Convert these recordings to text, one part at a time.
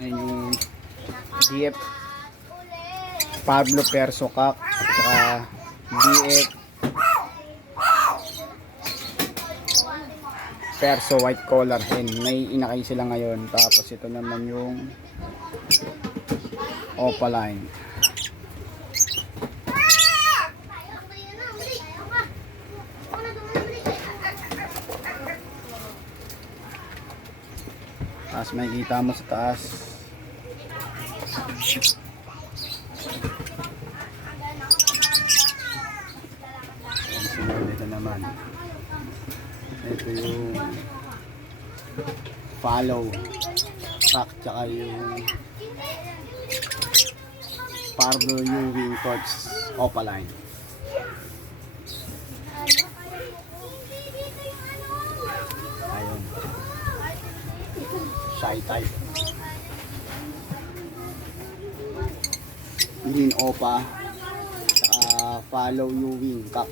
Ayan yung DF Pablo Perso Cock, saka DF Perso White Collar Hen. May inakay sila ngayon. Tapos ito naman yung Opaline. Tapos may kita mo sa taas ito naman, ito yung follow pack, tsaka yung Pablo Ewing Torch Opaline. Ayun, shy type, green opa, saka follow Ewing cup.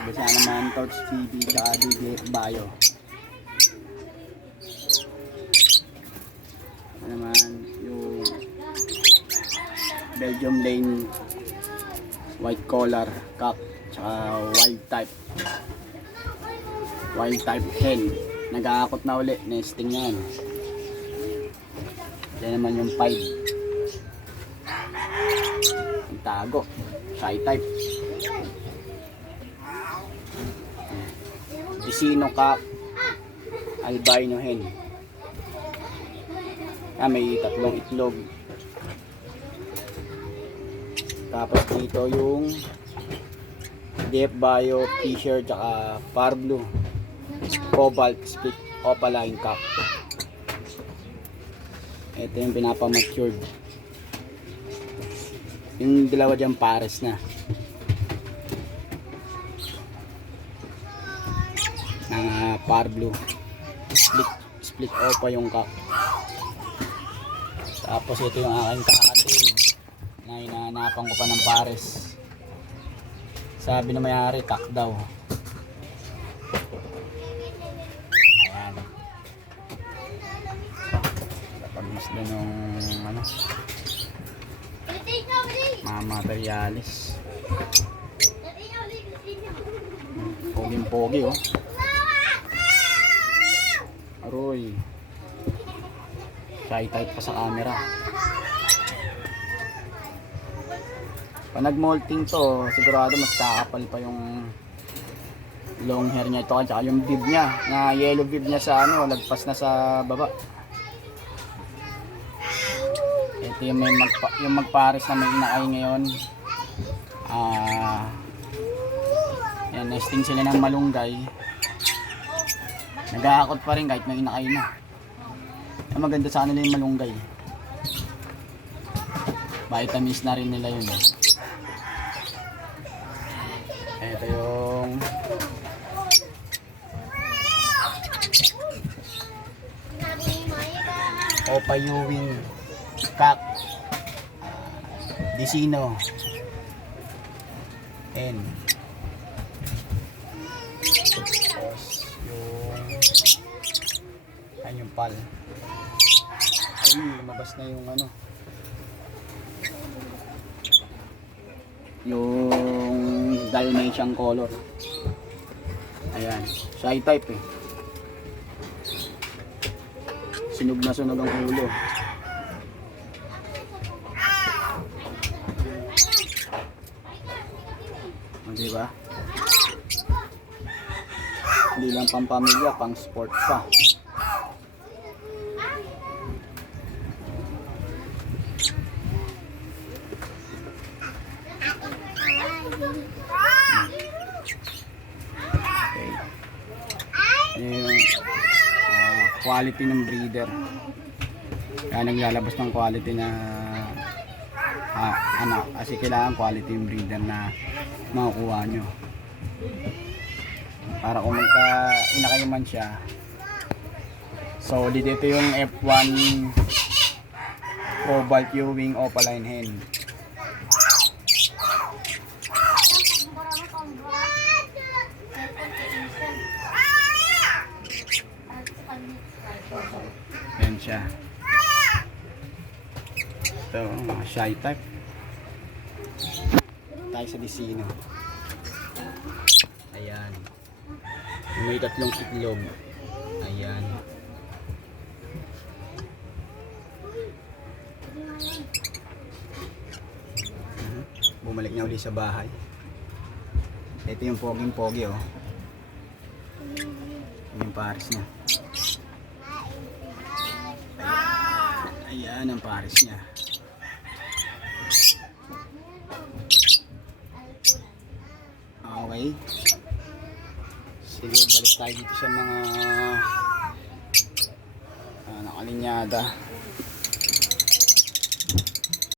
Bisa naman Torch TV saka DJF Bio. Naman yung Belgium Lane White Collar Cock, tsaka wild type hen. Nag-aakot na uli, nesting yan. Yan naman yung pied, yung tago, shy type. Isino Cock, albino hen. May tatlong itlog. Tapos dito yung DF Bio Fisher tsaka Pablo Cobalt Split Opaline Cock. Ito yung pinapamatured. Yung dalawa dyan pares na ng Pablo split opa yung cock. Tapos ito yung aking kakatin na hinahanapan ko pa ng pares. Sabi na may-ari, cock daw. Ayan, napag-isda nung mga materialis. Poging-pogi, oh. Aroy, shy type pa sa camera. Pag nag-molting to, sigurado mas kakapal pa yung long hair niya ito, at saka yung bib niya, na yellow bib niya sa lagpas na sa baba. Ito yung yung magpares na may inakay ngayon. Yan, nesting sila ng malunggay. Nag-aakot pa rin kahit may inakay na. Ang maganda sa kanila yung malunggay. Vitamins na rin nila yun. Ito yung Opa Ewing Cock, Disino N. Ayan yung pal. Ay, lumabas na yung yung Dalmatian color. Ayan, shy type eh. Sunog na sunog ang ulo. Diba? Hindi lang pang pamilya, pang sport pa. Okay. Yung quality ng breeder. Kaya naglalabas ng quality na kasi kailangan quality yung breeder na makukuha nyo. Para kung inakay man siya, solid. Ito yung F1 Cobalt Ewing Opaline hen. siya. Ito, mga shy type. Tayo sa Disino. Ayan. May 3 itlog. Ayan. Bumalik na uli sa bahay. Ito yung poging-pogi, oh. Yung pares niya. Ayan ang pares niya. Okay. Sige, balik tayo dito sa mga nakalinyada.